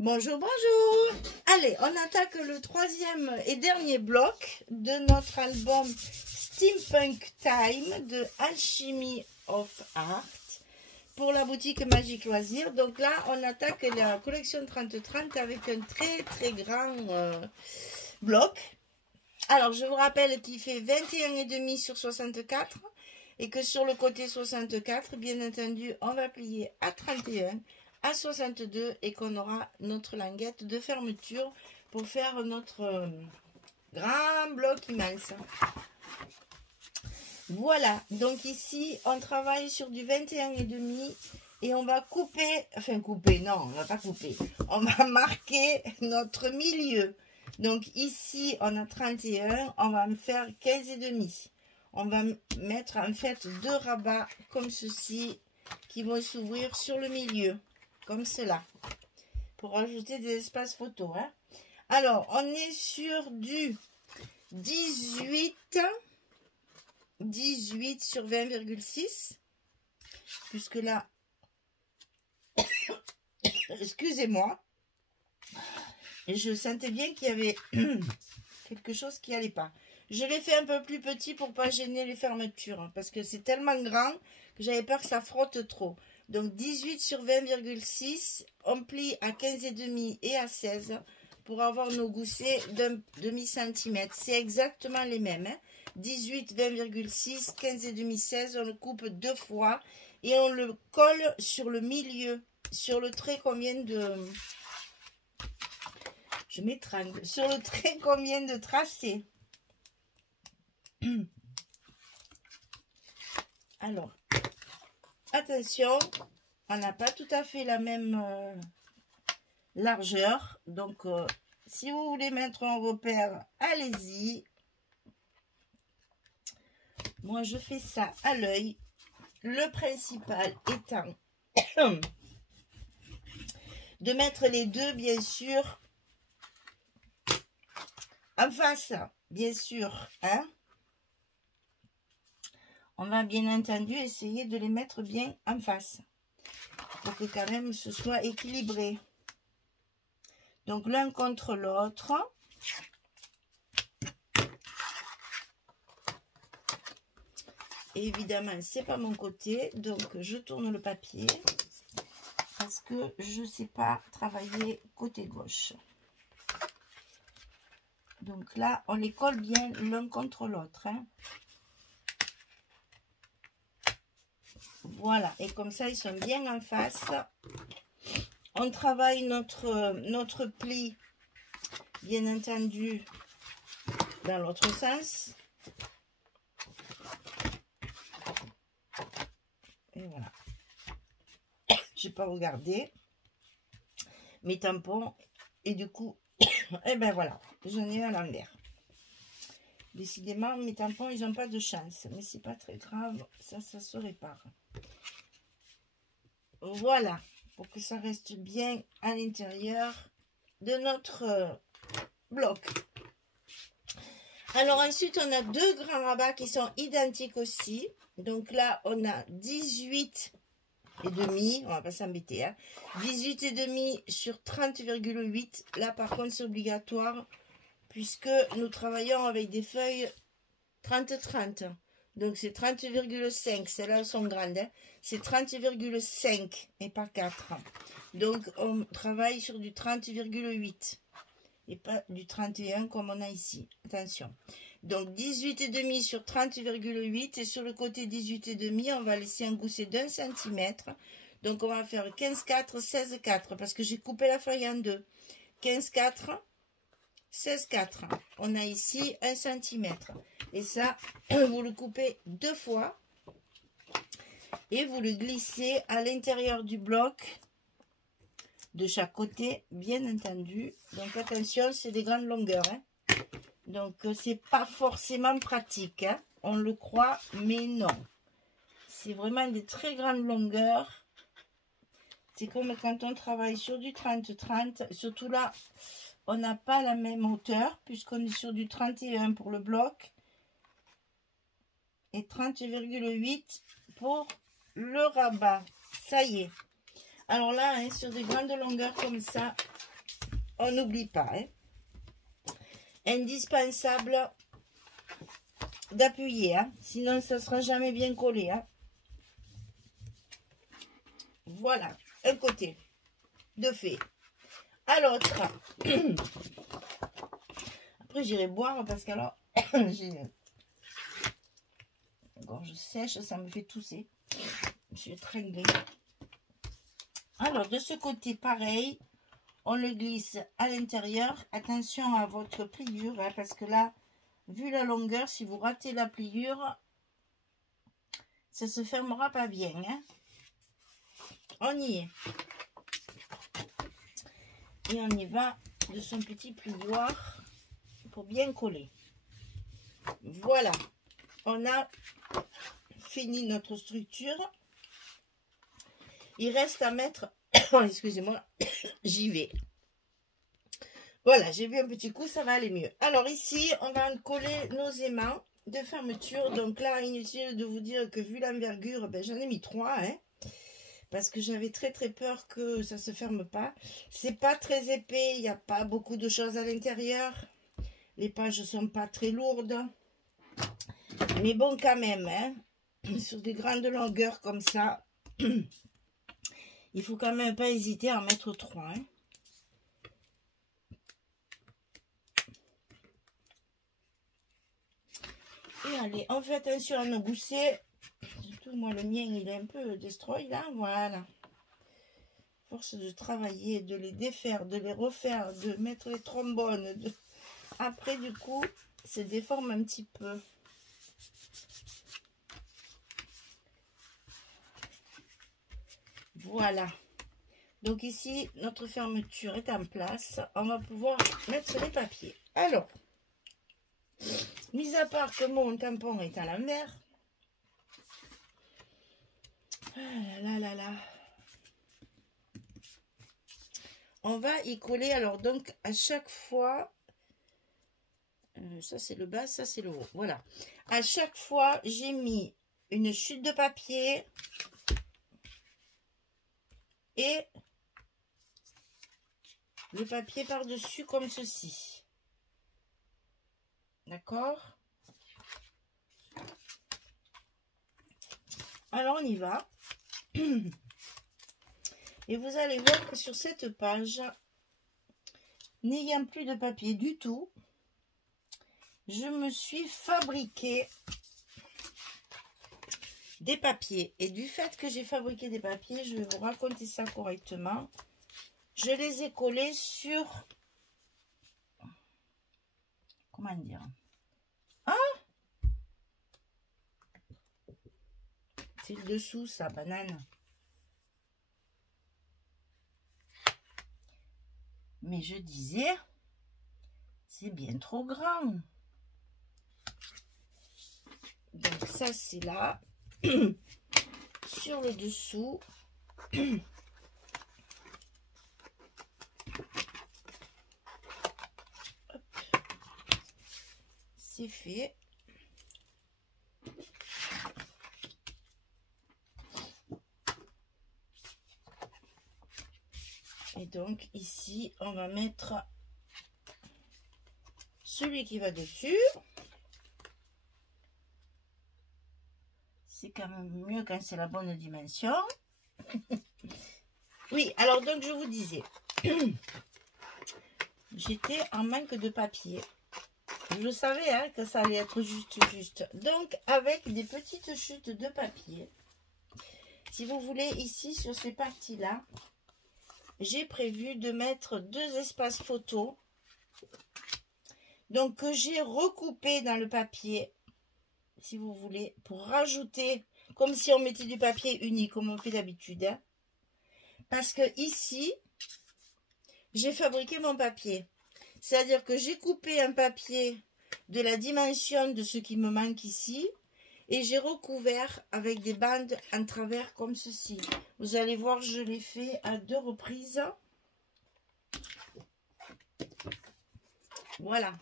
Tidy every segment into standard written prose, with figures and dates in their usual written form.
Bonjour, bonjour. Allez, on attaque le troisième et dernier bloc de notre album Steampunk Time de Alchemy of Art pour la boutique Magique Loisirs. Donc là, on attaque la collection 30-30 avec un très grand bloc. Alors, je vous rappelle qu'il fait 21,5 sur 64 et que sur le côté 64, bien entendu, on va plier à 31, à 62 et qu'on aura notre languette de fermeture pour faire notre grand bloc immense. Voilà, donc ici, on travaille sur du 21,5 et on va couper, enfin couper, non, on va pas couper, on va marquer notre milieu. Donc ici, on a 31, on va me faire 15,5. On va mettre en fait deux rabats comme ceci qui vont s'ouvrir sur le milieu, comme cela, pour ajouter des espaces photos. Hein. Alors, on est sur du 18 sur 20,6, puisque là, excusez-moi, je sentais bien qu'il y avait quelque chose qui n'allait pas. Je l'ai fait un peu plus petit pour pas gêner les fermetures, hein, parce que c'est tellement grand que j'avais peur que ça frotte trop. Donc 18 sur 20,6, on plie à 15,5 et à 16 pour avoir nos goussets d'un demi-centimètre. C'est exactement les mêmes. Hein. 18, 20,6, 15,5, 16, on le coupe deux fois et on le colle sur le milieu, sur le trait qu'on vient de... Je m'étrangle. Sur le trait qu'on vient de tracer. Alors, attention, on n'a pas tout à fait la même largeur. Donc, si vous voulez mettre un repère, allez-y. Moi, je fais ça à l'œil. Le principal étant de mettre les deux, bien sûr, en face, bien sûr, hein. On va bien entendu essayer de les mettre bien en face pour que quand même ce soit équilibré. Donc l'un contre l'autre. Évidemment, c'est pas mon côté, donc je tourne le papier parce que je sais pas travailler côté gauche. Donc là, on les colle bien l'un contre l'autre. Hein. Voilà, et comme ça, ils sont bien en face. On travaille notre pli, bien entendu, dans l'autre sens. Et voilà. Je n'ai pas regardé mes tampons. Et du coup, et ben voilà, j'en ai un à l'envers. Décidément, mes tampons, ils n'ont pas de chance. Mais c'est pas très grave, ça se répare. Voilà, pour que ça reste bien à l'intérieur de notre bloc. Alors ensuite, on a deux grands rabats qui sont identiques aussi. Donc là, on a 18,5, on va pas s'embêter, hein. 18,5 sur 30,8. Là, par contre, c'est obligatoire puisque nous travaillons avec des feuilles 30-30. Donc, c'est 30,5. Celles-là sont grandes. Hein. C'est 30,5 et pas 4. Donc, on travaille sur du 30,8 et pas du 31 comme on a ici. Attention. Donc, 18,5 sur 30,8 et sur le côté 18,5, on va laisser un gousset d'1 cm. Donc, on va faire 15,4, 16,4 parce que j'ai coupé la feuille en deux. 15,4. 16,4. On a ici 1 cm. Et ça, vous le coupez deux fois. Et vous le glissez à l'intérieur du bloc. De chaque côté, bien entendu. Donc attention, c'est des grandes longueurs. Hein. Donc c'est pas forcément pratique. Hein. On le croit, mais non. C'est vraiment des très grandes longueurs. C'est comme quand on travaille sur du 30-30. Surtout là... On n'a pas la même hauteur puisqu'on est sur du 31 pour le bloc et 30,8 pour le rabat. Ça y est. Alors là, hein, sur des grandes longueurs comme ça, on n'oublie pas. Hein. Indispensable d'appuyer, hein, sinon ça ne sera jamais bien collé. Hein. Voilà, un côté de fait. À l'autre, après j'irai boire parce qu'alors j'ai une gorge sèche, ça me fait tousser. Je suis tringlée. Alors de ce côté, pareil, on le glisse à l'intérieur. Attention à votre pliure, hein, parce que là, vu la longueur, si vous ratez la pliure, ça se fermera pas bien. Hein. On y est. Et on y va de son petit plioir pour bien coller. Voilà. On a fini notre structure. Il reste à mettre... Excusez-moi, j'y vais. Voilà, j'ai vu un petit coup, ça va aller mieux. Alors ici, on va coller nos aimants de fermeture. Donc là, inutile de vous dire que vu l'envergure, ben, j'en ai mis 3, hein. Parce que j'avais très peur que ça se ferme pas. C'est pas très épais, il n'y a pas beaucoup de choses à l'intérieur. Les pages sont pas très lourdes. Mais bon quand même, hein, sur des grandes longueurs comme ça, il faut quand même pas hésiter à en mettre 3. Hein. Et allez, on fait attention à nos goussets. Surtout moi le mien il est un peu destroy là, voilà. Force de travailler, de les défaire, de les refaire, de mettre les trombones. Après du coup, se déforme un petit peu. Voilà. Donc ici, notre fermeture est en place. On va pouvoir mettre les papiers. Alors, mis à part que mon tampon est à l'envers. Ah là là là. On va y coller. Alors donc, à chaque fois... ça c'est le bas, ça c'est le haut. Voilà. À chaque fois, j'ai mis une chute de papier. Et le papier par-dessus comme ceci. D'accord? Alors on y va. Et vous allez voir que sur cette page, n'ayant plus de papier du tout, je me suis fabriqué des papiers. Et du fait que j'ai fabriqué des papiers, je vais vous raconter ça correctement. Je les ai collés sur... Comment dire? Ah! C'est le dessous, ça, banane. Mais je disais, c'est bien trop grand. Donc ça, c'est là. Sur le dessous. C'est fait. Et donc ici, on va mettre celui qui va dessus. C'est quand même mieux quand c'est la bonne dimension. Oui, alors donc je vous disais, j'étais en manque de papier. Je savais hein, que ça allait être juste. Donc avec des petites chutes de papier, si vous voulez, ici sur ces parties-là, j'ai prévu de mettre 2 espaces photos. Donc que j'ai recoupé dans le papier, si vous voulez, pour rajouter, comme si on mettait du papier uni, comme on fait d'habitude. Hein. Parce que ici, j'ai fabriqué mon papier. C'est-à-dire que j'ai coupé un papier de la dimension de ce qui me manque ici. Et j'ai recouvert avec des bandes en travers comme ceci. Vous allez voir, je l'ai fait à 2 reprises. Voilà.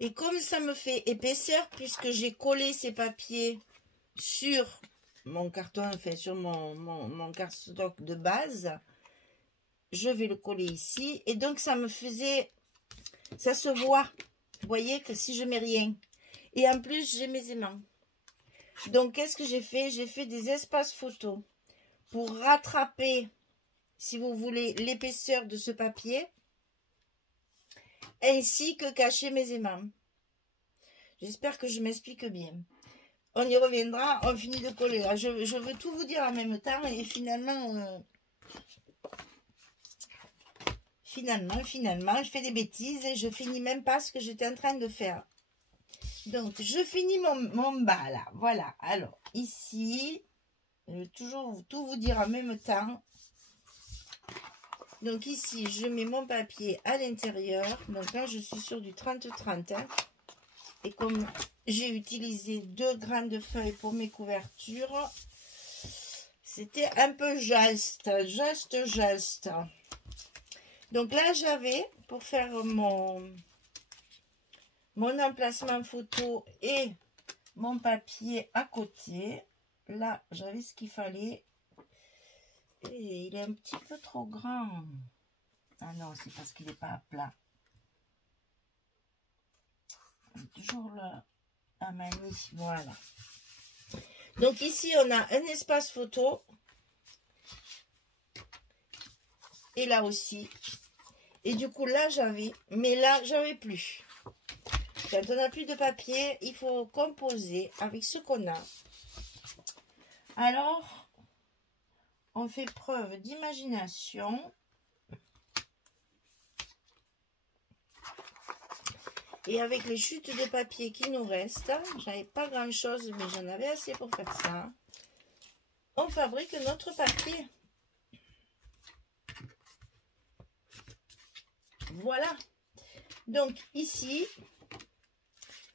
Et comme ça me fait épaisseur, puisque j'ai collé ces papiers sur mon carton, enfin sur mon cardstock de base. Je vais le coller ici. Et donc, ça me faisait... Ça se voit. Vous voyez que si je mets rien. Et en plus, j'ai mes aimants. Donc, qu'est-ce que j'ai fait? J'ai fait des espaces photos pour rattraper, si vous voulez, l'épaisseur de ce papier, ainsi que cacher mes aimants. J'espère que je m'explique bien. On y reviendra, on finit de coller. Là, je veux tout vous dire en même temps et finalement, je fais des bêtises et je finis même pas ce que j'étais en train de faire. Donc, je finis mon bas là. Voilà. Alors, ici, je vais toujours tout vous dire en même temps. Donc, ici, je mets mon papier à l'intérieur. Donc là, je suis sur du 30-30. Hein. Et comme j'ai utilisé 2 grandes feuilles pour mes couvertures, c'était un peu juste. Donc là, j'avais, pour faire mon emplacement photo et mon papier à côté, là, j'avais ce qu'il fallait. Et il est un petit peu trop grand. Ah non, c'est parce qu'il n'est pas à plat. Toujours la manie, voilà. Donc ici, on a un espace photo. Et là aussi. Et du coup, là, j'avais. Mais là, j'avais plus. Quand on n'a plus de papier, il faut composer avec ce qu'on a. Alors, on fait preuve d'imagination. Et avec les chutes de papier qui nous restent, j'avais pas grand chose, mais j'en avais assez pour faire ça. On fabrique notre papier. Voilà. Donc ici,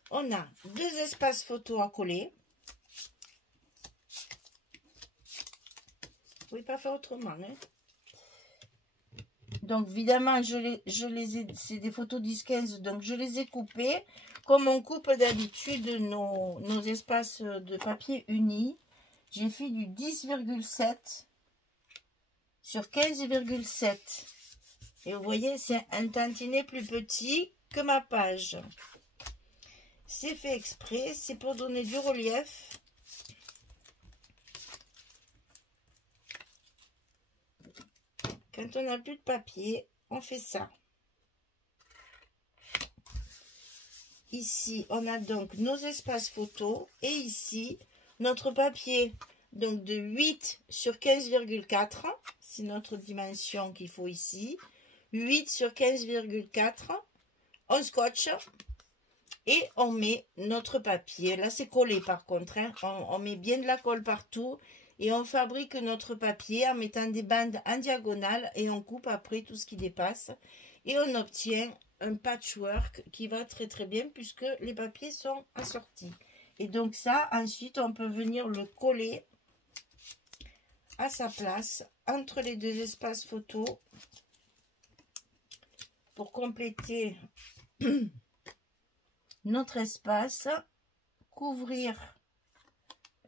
on a 2 espaces photos à coller. Vous pouvez pas faire autrement. Hein. Donc évidemment, c'est des photos 10-15, donc je les ai coupées comme on coupe d'habitude nos espaces de papier unis. J'ai fait du 10,7 sur 15,7. Et vous voyez, c'est un tantinet plus petit que ma page. C'est fait exprès, c'est pour donner du relief. Quand on n'a plus de papier, on fait ça. Ici, on a donc nos espaces photos. Et ici, notre papier donc de 8 sur 15,4. C'est notre dimension qu'il faut ici. 8 sur 15,4. On scotche. Et on met notre papier. Là, c'est collé par contre. Hein. On met bien de la colle partout. Et on fabrique notre papier en mettant des bandes en diagonale et on coupe après tout ce qui dépasse. Et on obtient un patchwork qui va très très bien puisque les papiers sont assortis. Et donc ça, ensuite, on peut venir le coller à sa place entre les 2 espaces photos pour compléter notre espace, couvrir,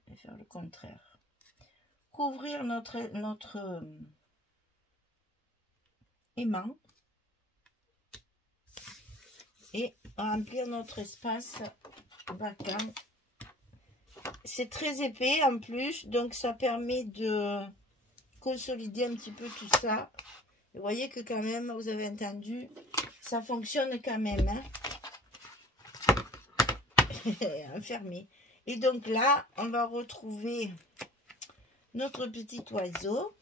je vais faire le contraire. Couvrir notre aimant et remplir notre espace vacant. C'est très épais en plus, donc ça permet de consolider un petit peu tout ça. Vous voyez que quand même, vous avez entendu, ça fonctionne quand même. Hein. Enfermé. Et donc là, on va retrouver notre petit oiseau.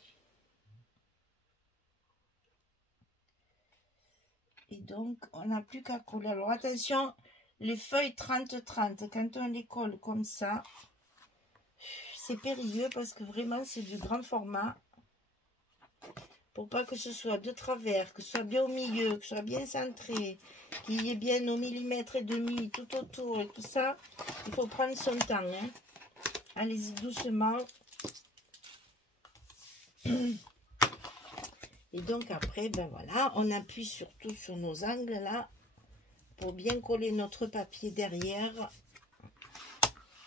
Et donc, on n'a plus qu'à coller. Alors, attention, les feuilles 30-30, quand on les colle comme ça, c'est périlleux parce que vraiment, c'est du grand format. Pour pas que ce soit de travers, que ce soit bien au milieu, que ce soit bien centré, qu'il y ait bien nos millimètres et demi tout autour et tout ça, il faut prendre son temps. Hein. Allez-y doucement. Et donc après, ben voilà, on appuie surtout sur nos angles là pour bien coller notre papier derrière.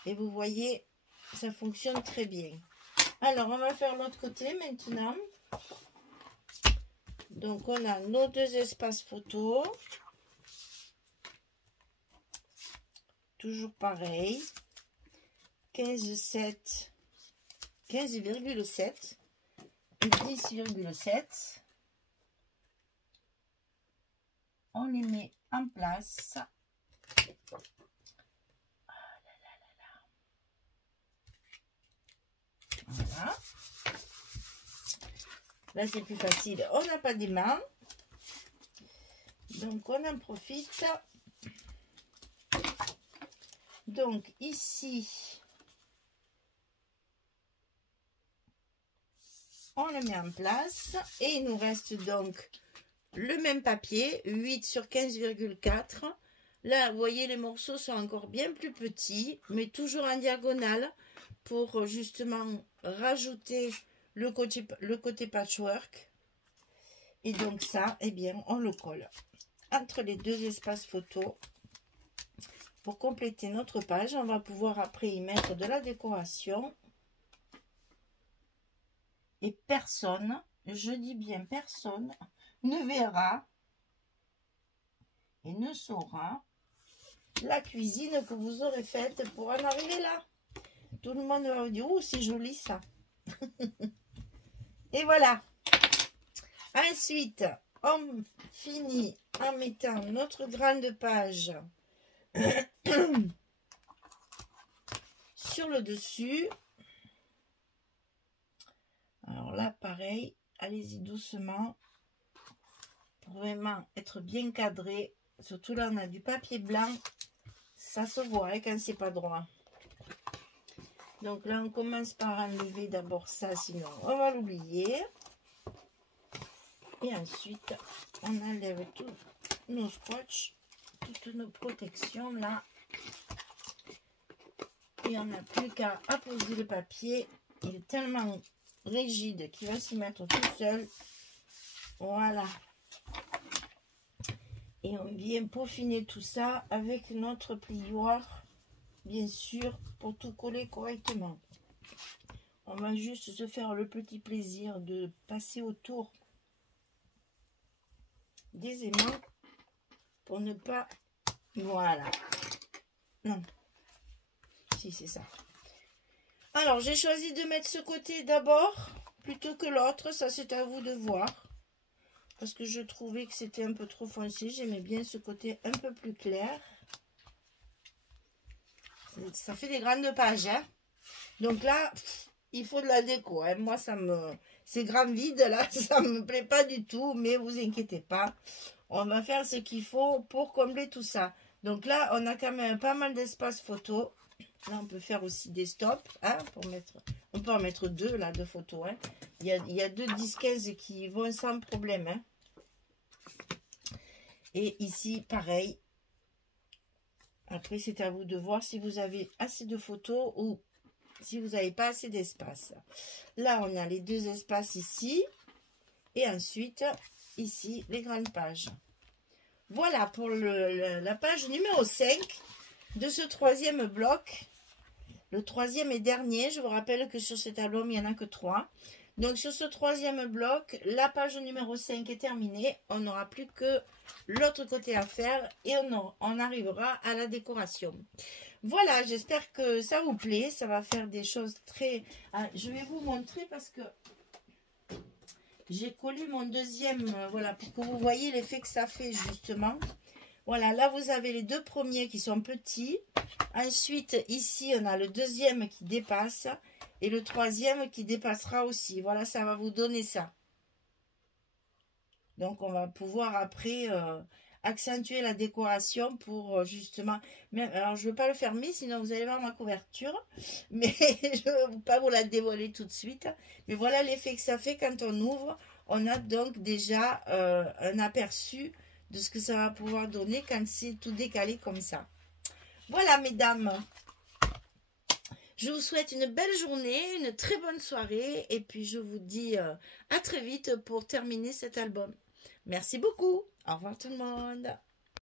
Et vous voyez, ça fonctionne très bien. Alors, on va faire l'autre côté maintenant. Donc, on a nos deux espaces photo. Toujours pareil. 15,7 et 10,7. On les met en place. Voilà. Là, c'est plus facile. On n'a pas d'aimant. Donc, on en profite. Donc, ici, on le met en place. Et il nous reste donc le même papier, 8 sur 15,4. Là, vous voyez, les morceaux sont encore bien plus petits, mais toujours en diagonale pour justement rajouter le côté patchwork. Et donc ça, eh bien, on le colle entre les deux espaces photo pour compléter notre page. On va pouvoir après y mettre de la décoration. Et personne, je dis bien personne, ne verra et ne saura la cuisine que vous aurez faite pour en arriver là. Tout le monde va vous dire, oh, c'est joli ça. Et voilà. Ensuite, on finit en mettant notre grande page sur le dessus. Alors là, pareil, allez-y doucement pour vraiment être bien cadré. Surtout là, on a du papier blanc. Ça se voit hein, quand c'est pas droit. Donc là, on commence par enlever d'abord ça, sinon on va l'oublier. Et ensuite, on enlève tous nos scotch, toutes nos protections là. Et on n'a plus qu'à apposer le papier. Il est tellement rigide qu'il va s'y mettre tout seul. Voilà. Et on vient peaufiner tout ça avec notre plioir, bien sûr, pour tout coller correctement. On va juste se faire le petit plaisir de passer autour des aimants pour ne pas... Voilà. Non. Si, c'est ça. Alors, j'ai choisi de mettre ce côté d'abord plutôt que l'autre. Ça, c'est à vous de voir. Parce que je trouvais que c'était un peu trop foncé. J'aimais bien ce côté un peu plus clair. Ça fait des grandes pages, hein. Donc là, il faut de la déco, hein. Moi, ça me... C'est grand vide, là. Ça me plaît pas du tout. Mais vous inquiétez pas. On va faire ce qu'il faut pour combler tout ça. Donc là, on a quand même pas mal d'espace photo. Là, on peut faire aussi des stops, hein, pour mettre... On peut en mettre deux, là, de photos, hein. Il y a deux 10-15 qui vont sans problème, hein. Et ici, pareil. Après, c'est à vous de voir si vous avez assez de photos ou si vous n'avez pas assez d'espace. Là, on a les deux espaces ici. Et ensuite, ici, les grandes pages. Voilà pour la page numéro 5 de ce troisième bloc. Le troisième et dernier. Je vous rappelle que sur cet album, il n'y en a que 3. Donc, sur ce troisième bloc, la page numéro 5 est terminée. On n'aura plus que l'autre côté à faire et on arrivera à la décoration. Voilà, j'espère que ça vous plaît. Ça va faire des choses très... je vais vous montrer parce que j'ai collé mon deuxième, voilà, pour que vous voyez l'effet que ça fait justement. Voilà, là vous avez les deux premiers qui sont petits. Ensuite, ici, on a le deuxième qui dépasse. Et le troisième qui dépassera aussi. Voilà, ça va vous donner ça. Donc, on va pouvoir après accentuer la décoration pour justement... alors, je ne veux pas le fermer, sinon vous allez voir ma couverture. Mais je ne veux pas vous la dévoiler tout de suite. Mais voilà l'effet que ça fait quand on ouvre. On a donc déjà un aperçu de ce que ça va pouvoir donner quand c'est tout décalé comme ça. Voilà, mesdames. Je vous souhaite une belle journée, une très bonne soirée. Et puis, je vous dis à très vite pour terminer cet album. Merci beaucoup. Au revoir tout le monde.